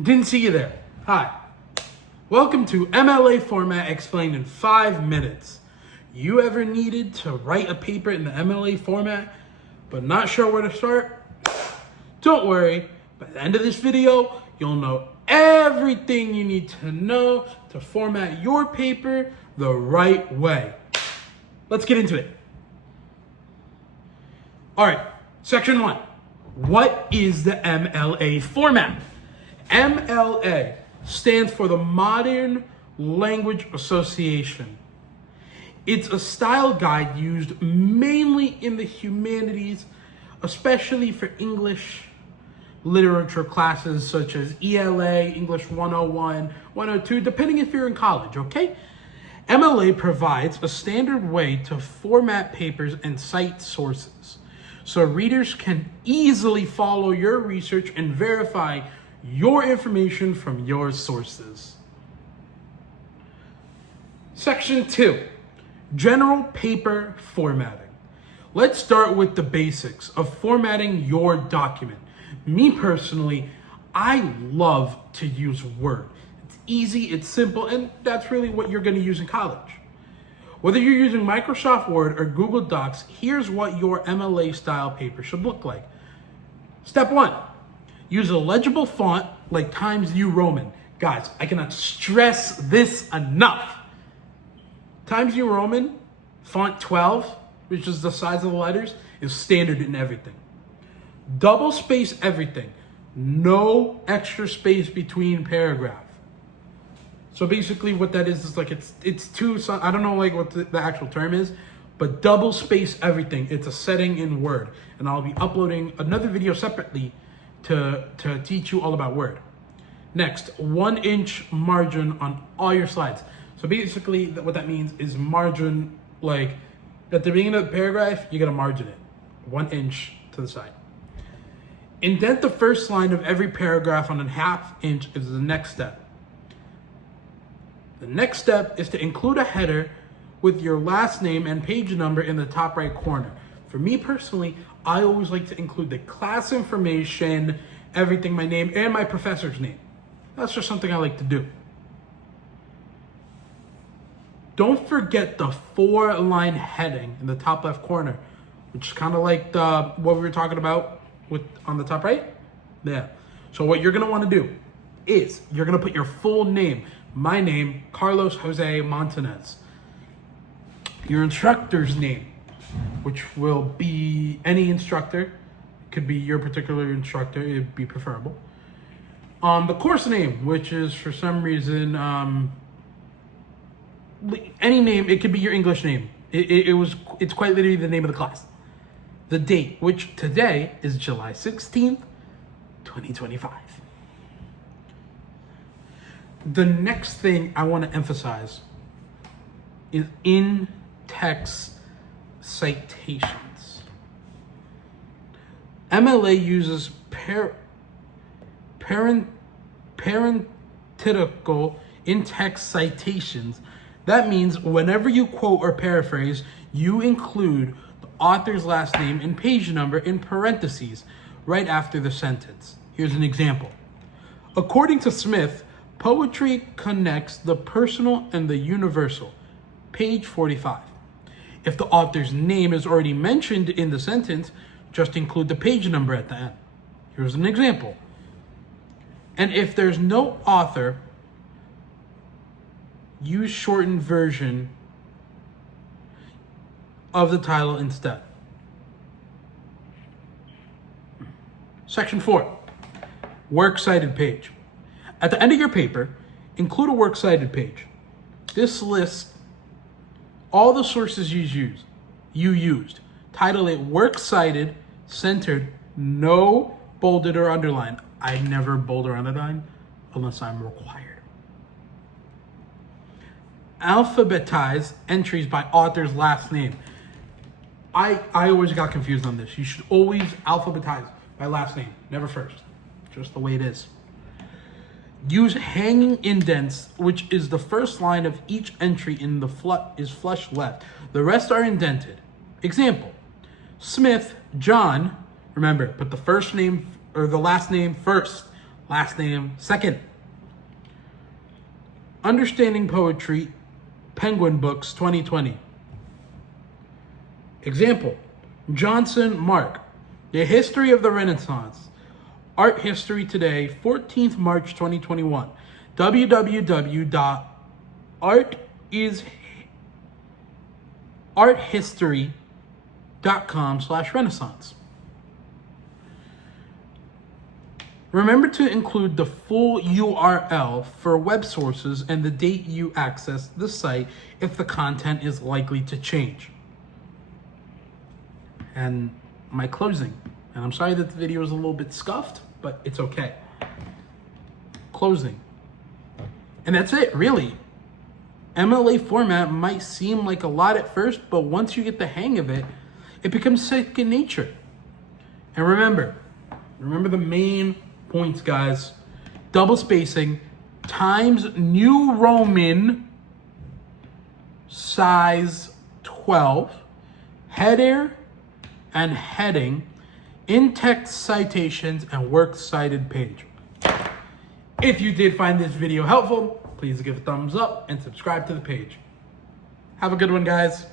Didn't see you there. Hi. Welcome to MLA format explained in 5 minutes. You ever needed to write a paper in the MLA format, but not sure where to start? Don't worry. By the end of this video, you'll know everything you need to know to format your paper the right way. Let's get into it. All right, section 1. What is the MLA format? MLA stands for the Modern Language Association. It's a style guide used mainly in the humanities, especially for English literature classes such as ELA, English 101, 102, depending if you're in college, okay? MLA provides a standard way to format papers and cite sources, so readers can easily follow your research and verify your information from your sources. Section 2, general paper formatting. Let's start with the basics of formatting your document. Me personally, I love to use Word. It's easy, it's simple, and that's really what you're going to use in college. Whether you're using Microsoft Word or Google Docs, here's what your MLA style paper should look like. Step 1, use a legible font like Times New Roman. Guys, I cannot stress this enough. Times New Roman, font 12, which is the size of the letters, is standard in everything. Double space everything. No extra space between paragraph. So basically what that is like it's two, I don't know like what the actual term is, but double space everything. It's a setting in Word. And I'll be uploading another video separately to teach you all about Word. Next, 1-inch margin on all your slides. So basically what that means is margin, like at the beginning of the paragraph, you gotta margin it 1 inch to the side. Indent the first line of every paragraph on a 1/2 inch is the next step. The next step is to include a header with your last name and page number in the top right corner. For me personally, I always like to include the class information, everything, my name, and my professor's name. That's just something I like to do. Don't forget the 4-line heading in the top left corner, which is kind of like what we were talking about on the top right. Yeah. So what you're going to want to do is you're going to put your full name. My name, Carlos Jose Montanez. Your instructor's name, which will be any instructor. Could be your particular instructor, it'd be preferable. The course name, which is for some reason, any name, it could be your English name. It's quite literally the name of the class. The date, which today is July 16th, 2025. The next thing I want to emphasize is in-text citations. MLA uses parenthetical in-text citations. That means whenever you quote or paraphrase, you include the author's last name and page number in parentheses right after the sentence. Here's an example. According to Smith, poetry connects the personal and the universal. Page 45. If the author's name is already mentioned in the sentence, just include the page number at the end. Here's an example. And if there's no author, use shortened version of the title instead. Section 4, works cited page. At the end of your paper, include a works cited page. This lists all the sources you used. Title it works cited, centered, no bolded or underlined. I never bold or underline unless I'm required. Alphabetize entries by author's last name. I always got confused on this. You should always alphabetize by last name, never first. Just the way it is. Use hanging indents, which is the first line of each entry in the is flush left. The rest are indented. Example, Smith, John, remember, put the first name or the last name first, last name second. Understanding Poetry, Penguin Books 2020. Example, Johnson Mark, The History of the Renaissance, Art History Today, 14th March 2021, www.arthistory.com/renaissance. Remember to include the full URL for web sources and the date you access the site if the content is likely to change. And my closing. And I'm sorry that the video is a little bit scuffed, but it's okay. Closing. And that's it, really. MLA format might seem like a lot at first, but once you get the hang of it, it becomes second nature. And remember the main points, guys. Double spacing times New Roman size 12, header and heading, in-text citations, and works cited page. If you did find this video helpful, please give a thumbs up and subscribe to the page. Have a good one, guys.